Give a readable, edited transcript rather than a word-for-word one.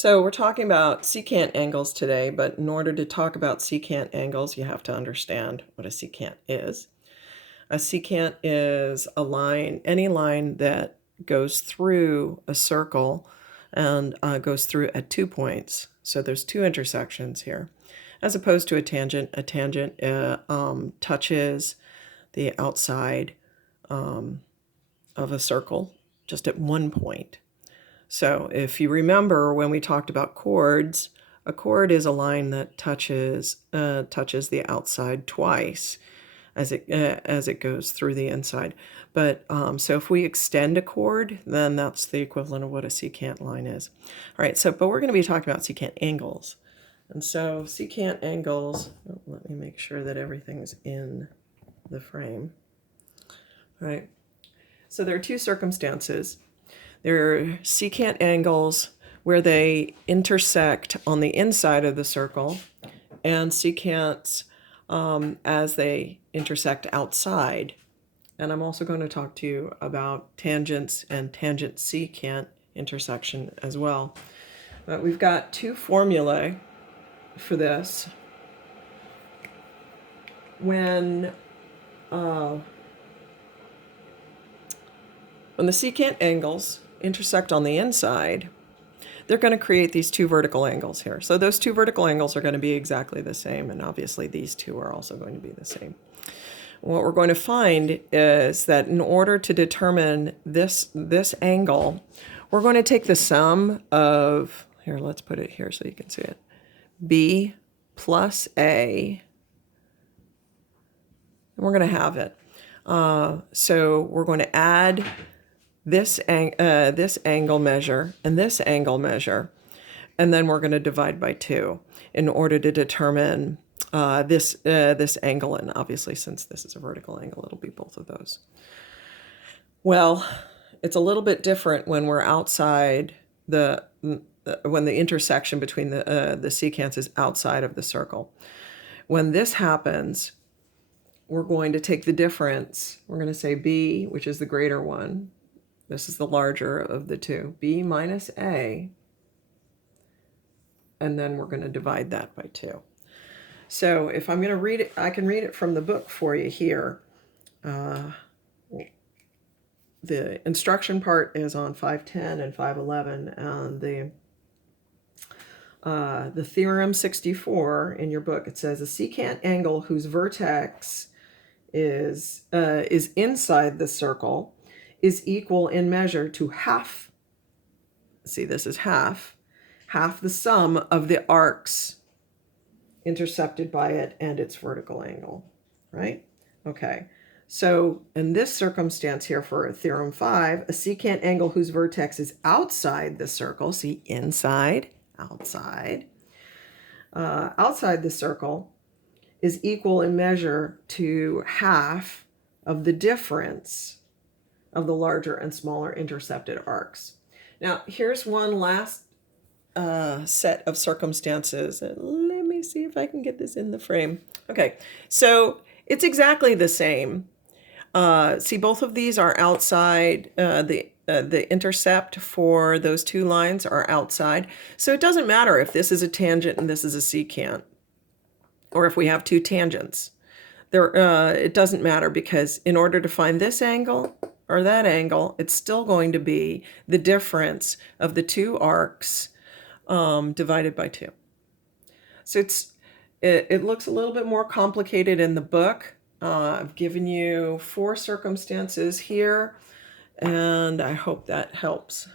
So we're talking about secant angles today, but in order to talk about secant angles, you have to understand what a secant is. A secant is a line, any line that goes through a circle and goes through at 2 points. So there's 2 intersections here, as opposed to a tangent. A tangent touches the outside of a circle just at 1 point. So if you remember when we talked about chords, a chord is a line that touches the outside twice as it goes through the inside. But so if we extend a chord, then that's the equivalent of what a secant line is. All right. So but we're going to be talking about secant angles, and so secant angles. Oh, let me make sure that everything's in the frame. All right. So there are 2 circumstances. There are secant angles where they intersect on the inside of the circle, and secants as they intersect outside. And I'm also going to talk to you about tangents and tangent secant intersection as well. But we've got 2 formulae for this. When the secant angles intersect on the inside, they're going to create these 2 vertical angles here. So those 2 vertical angles are going to be exactly the same, and obviously these 2 are also going to be the same. What we're going to find is that in order to determine this angle, we're going to take the sum of, here, let's put it here so you can see it, B plus A, and we're going to have it. So we're going to add this angle measure and this angle measure, and then we're going to divide by 2 in order to determine this angle. And obviously, since this is a vertical angle, it'll be both of those. Well, it's a little bit different when we're outside when the intersection between the secants is outside of the circle. When this happens, we're going to take the difference. We're going to say B, which is the greater one. This is the larger of the 2. B minus A. And then we're going to divide that by 2. So if I'm going to read it, I can read it from the book for you here. The instruction part is on 510 and 511, and the theorem 64 in your book, it says a secant angle whose vertex is inside the circle is equal in measure to half. See, this is half the sum of the arcs intercepted by it and its vertical angle, right? Okay, so in this circumstance here for theorem 5, a secant angle whose vertex is outside the circle, see, inside, outside the circle, is equal in measure to half of the difference of the larger and smaller intercepted arcs. Now, here's one last set of circumstances. Let me see if I can get this in the frame. Okay, so it's exactly the same. See, both of these are outside. The intercept for those 2 lines are outside. So it doesn't matter if this is a tangent and this is a secant, or if we have 2 tangents. It doesn't matter, because in order to find this angle or that angle, it's still going to be the difference of the 2 arcs divided by 2. So it looks a little bit more complicated in the book. I've given you 4 circumstances here, and I hope that helps.